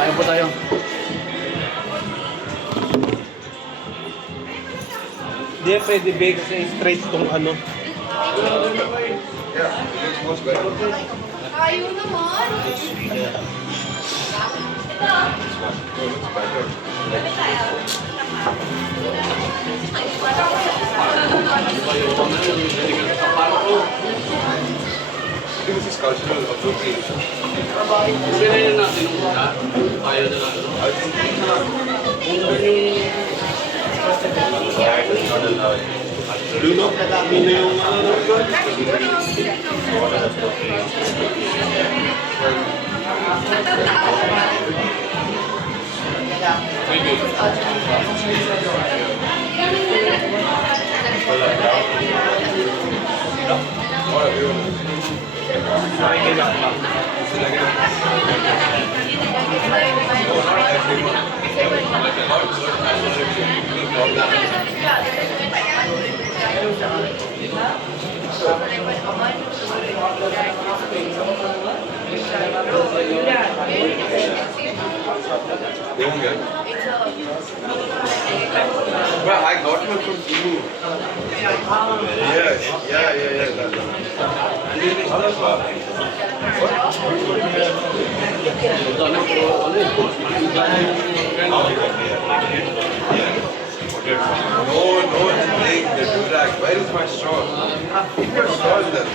Kaya po tayo. Hindi pwede bake kasi straight tong ano. Ayaw naman. This is cultural appropriation. Kasi na yun natin nung una. Ayaw na natin. Luno, Pino yung ano doon. Well, I got one from Timu. Yes, yeah. No, the durag. Where is my straw? Your straw is there.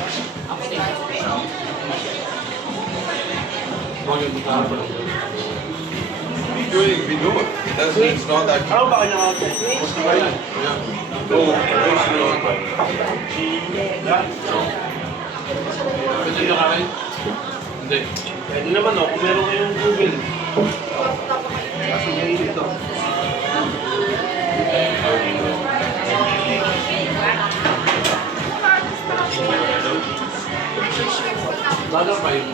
We know it. It's not that. Ano ba kanya ako? No, it's not. Pwede nyo kakain? Hindi. Pwede naman o, kung meron kayong Google. Kaso ngayon ito. Bada pa yun.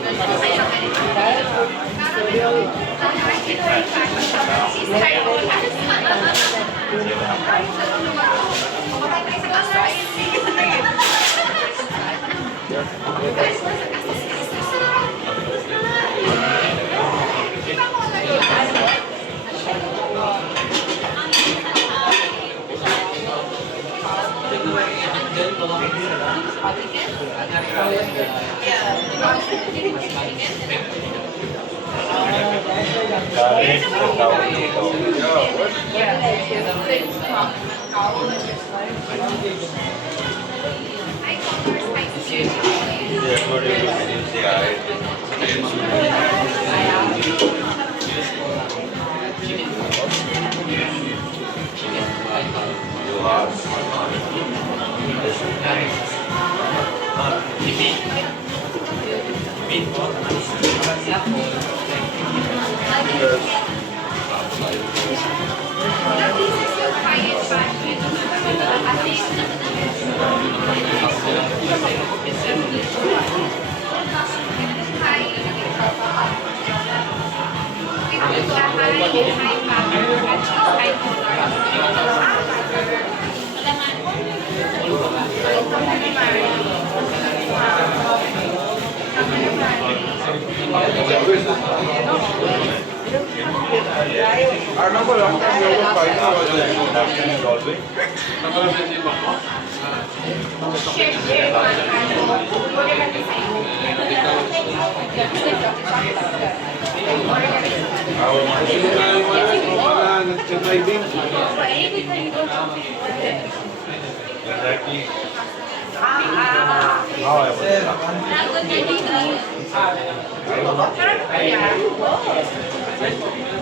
I remember last time we were fighting about this. Always.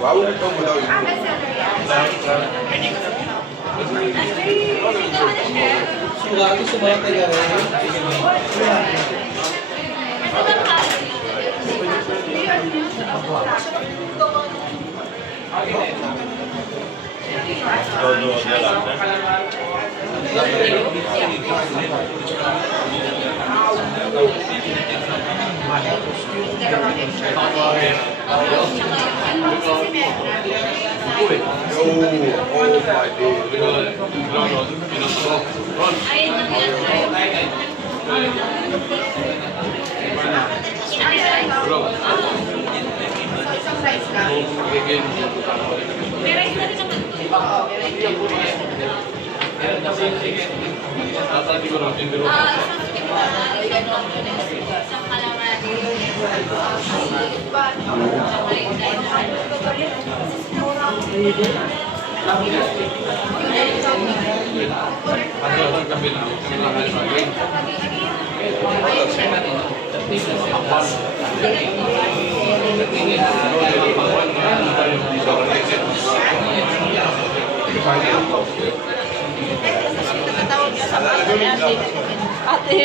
Why would we come without you? Suwagi sumatay ka rin. Oh my day. rice ka? Magiging May rice na rin naman. Oo, may rice. Tatati ko lang yung biro. Isang chicken na isang calamari. Ano ang gabi na? Kami lang kayo bagay. Ate!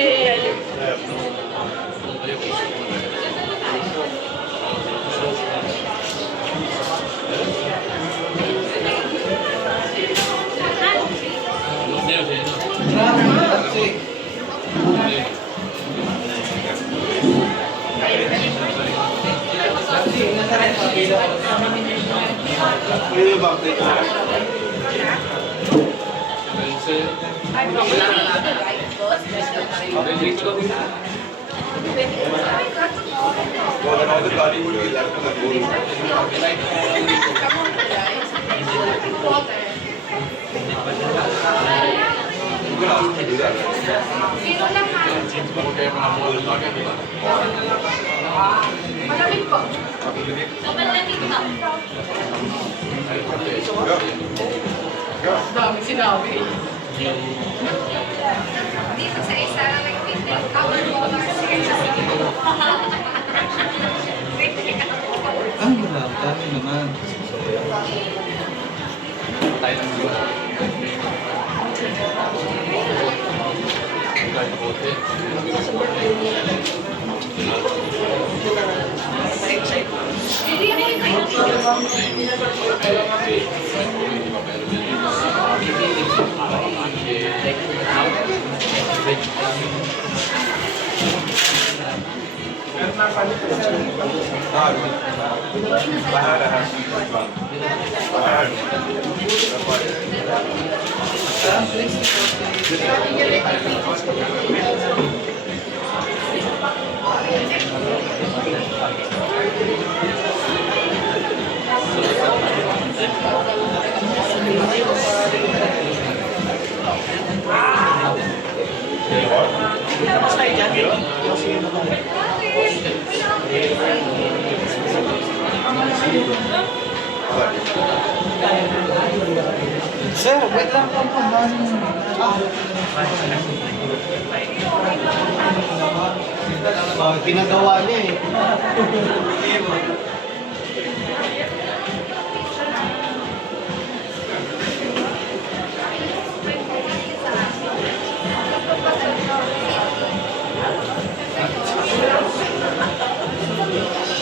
Well, then all the bloody would be left in the bowl. You can ask me to do that. Sino lang ha? Kaya mga mga bagay, di ba? Malamig po. Sobrang lamig pa. Dami sinabi. Dito sa isa lang nag-15 hour Wala. Dami naman. Tayo ng mga tayo ng bote. Hindi ako yung Banana has Sir, wait lang po po. Pinagawa niya eh.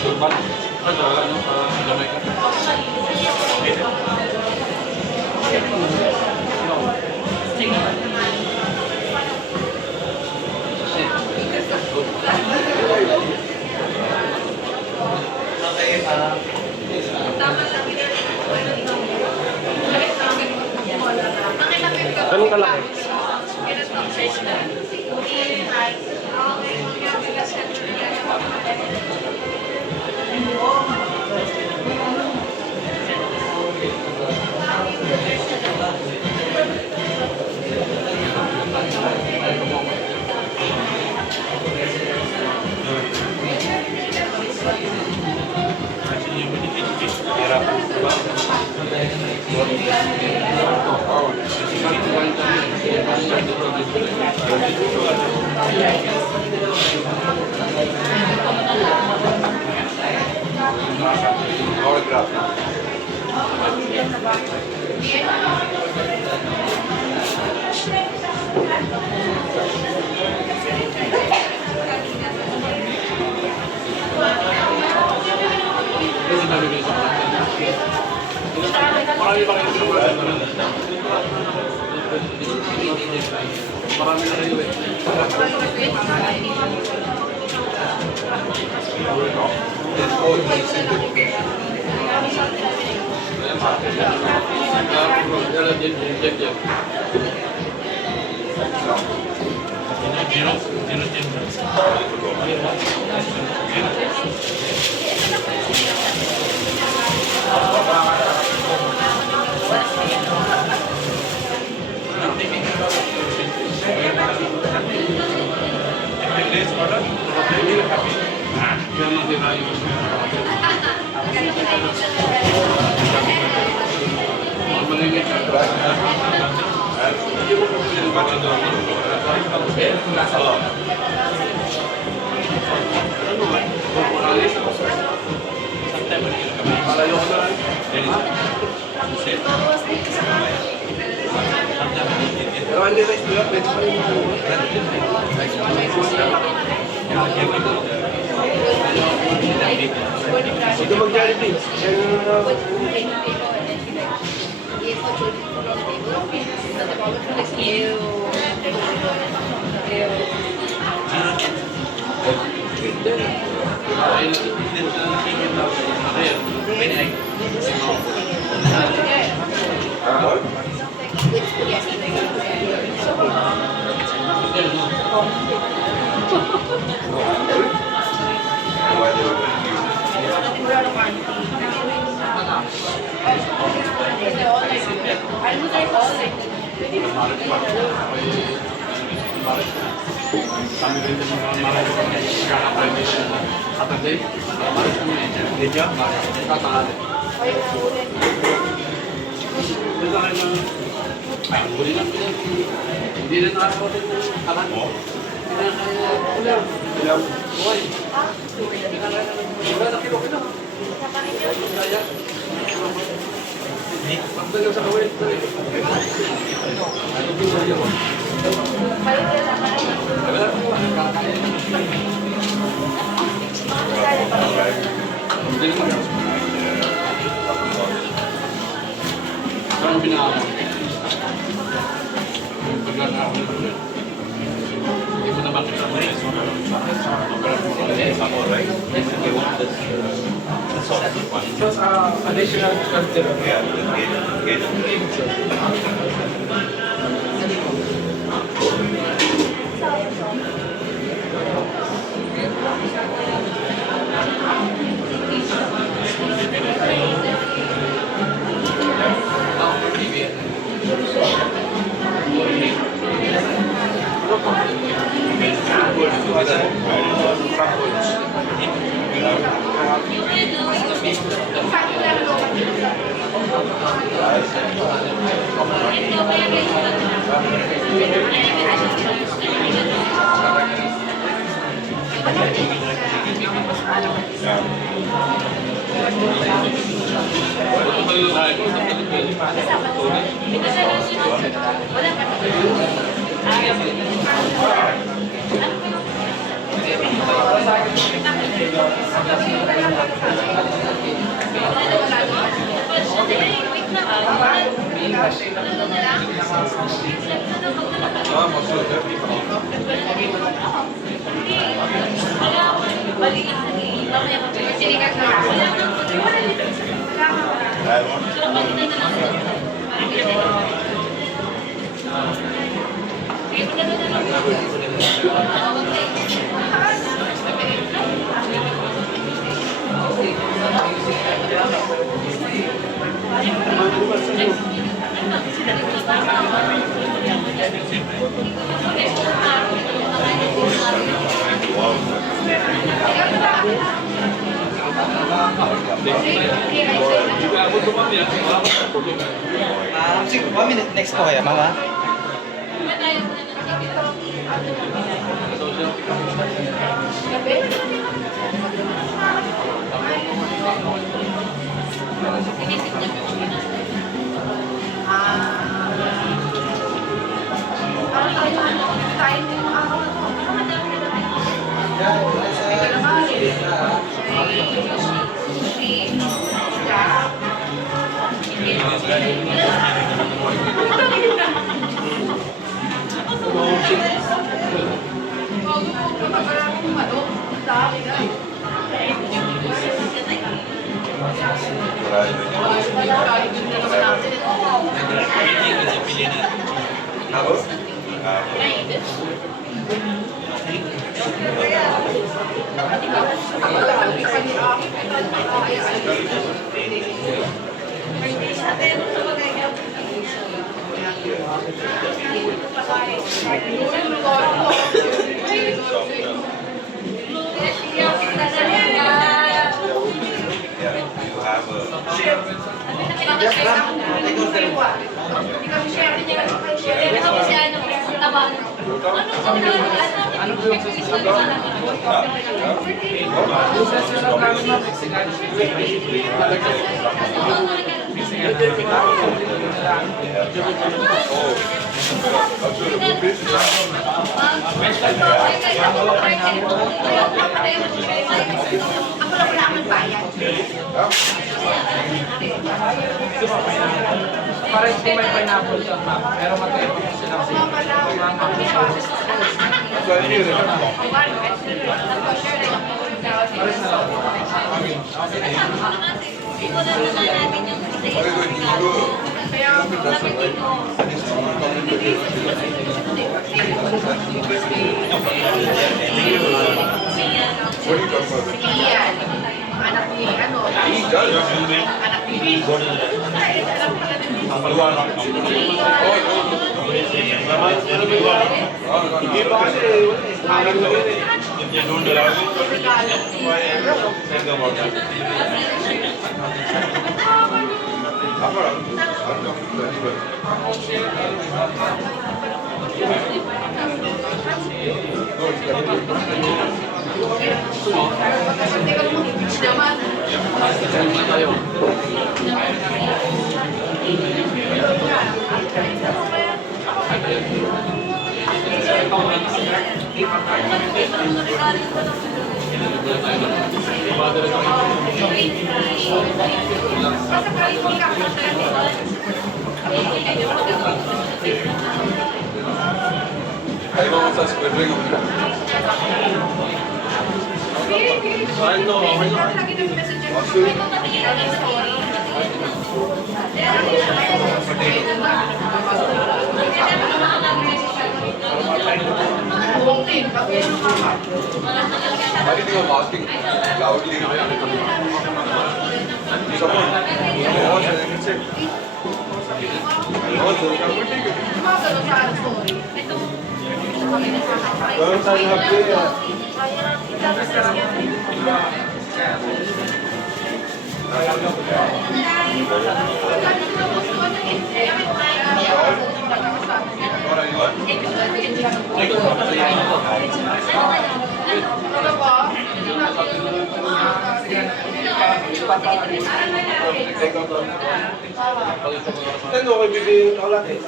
Surban. Ano, lamay ka. Ganun kalaki. autograph. Marami pa kayo sinubukan na marami na kayo eh. It's all easy. Zero, Kaya natira yung malingit sa Palayo ko na pero hindi na isula, pwede pa rin ito mag-Jollibee. Kami rin din mga kaka-practice na Saturday. Maris kami ganyan. Tatangali. Dito kayo ng ay, huli na pila. Hindi na nakakawatin ng kalan. Hindi na kaya ulam. Ulam. Buhay. Hindi na kaya wala na kilo-kilo. Kaya. Pagdagal sa kawin. Ano bisa yun? Saan pinaka? Hindi mo naman kita. Additional Sige, 1 minute next po kaya, mama. You have a... Parang hindi may pineapple sa map, pero mag-epo sila kasi So I knew that. What are you talking about? Iyan. Anak ni ano? He does. Anak ni I know what's a squid ring. Why do you think I'm asking loudly? Someone. Ano ko bibigyan ko lang eh.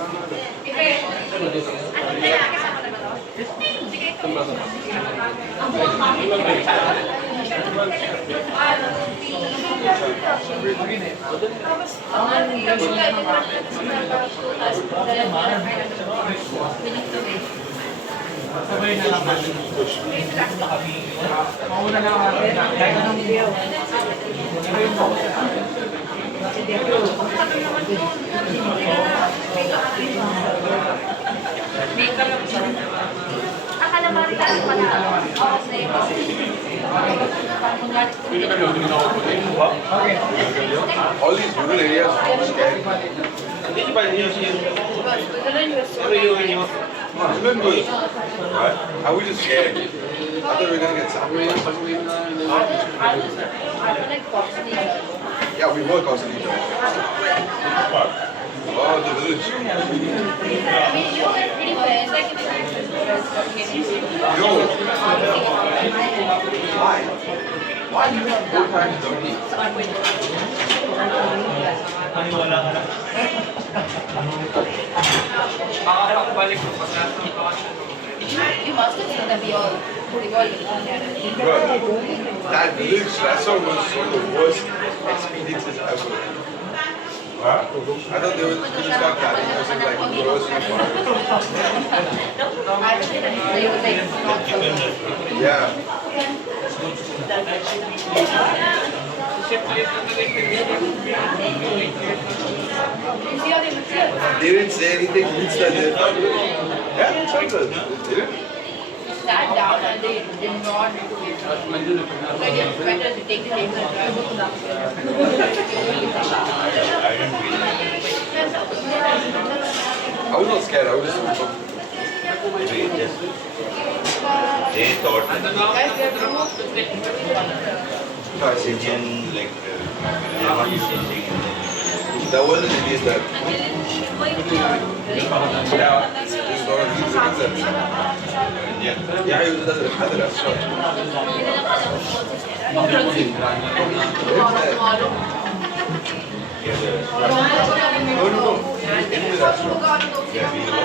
sabay na lang natin. Mauna na lang natin. Kahit anong video. Ito yung focus natin. All these rural areas are scary. Hindi ba niyo siya? Ano yung inyo? It's been good. Right? Are we just scared? I thought we were gonna get something. Yeah, we were causing each other. Oh, the village. Yo. Why? Why do you have 4 times dirty? Maniwala ka lang. Makakabalik ko pag nasa You must have seen the Biol. Bro, that village restaurant was one of the worst experiences ever. Huh? I thought they were going to start carrying us in like gross and fun. Yeah. They didn't say anything. Yeah, it's like that. They didn't. At medyo na I was not scared. I was just. They thought that Guys, Indian, like, they are not used to seeing Indian. that wasn't it. Is that? Yeah. There's no reason. Indian. Yeah, he was doesn't have that shot. Yeah, the, No. Into that shot. yeah, we know.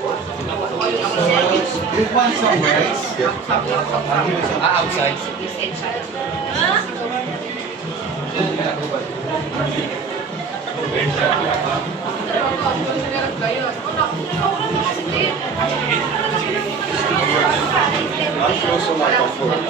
You want some rice? Outside. I'm sure someone come forward.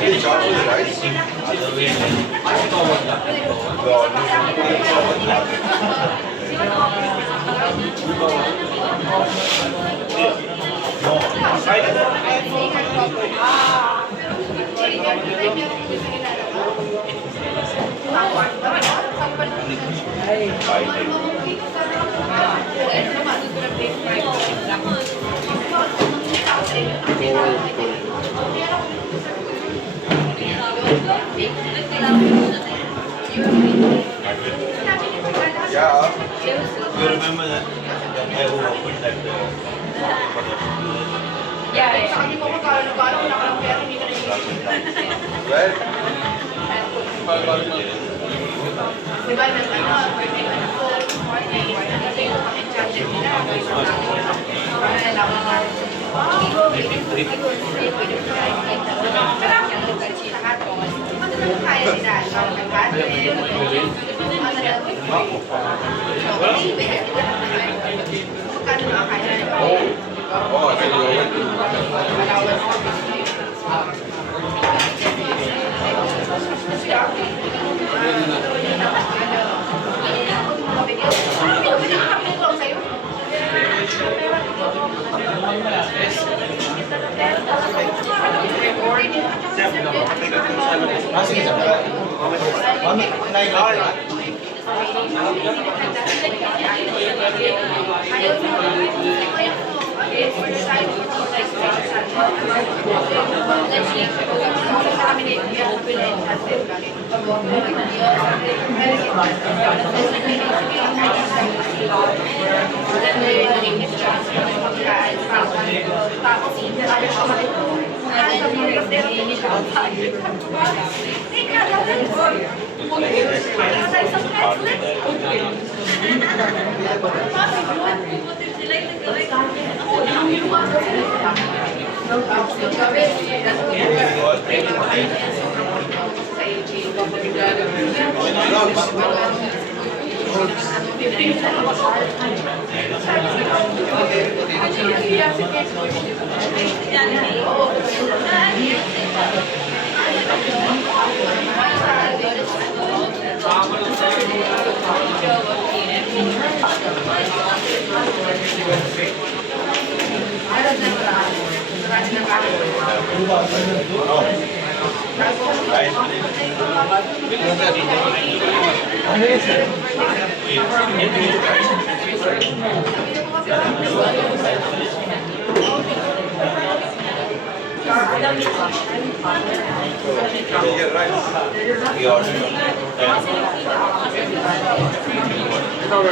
He chopped with rice. Yeah. You remember that guy who opened that for the Where? Oh, I think you Ah, sige, sir. get rice. we ordered on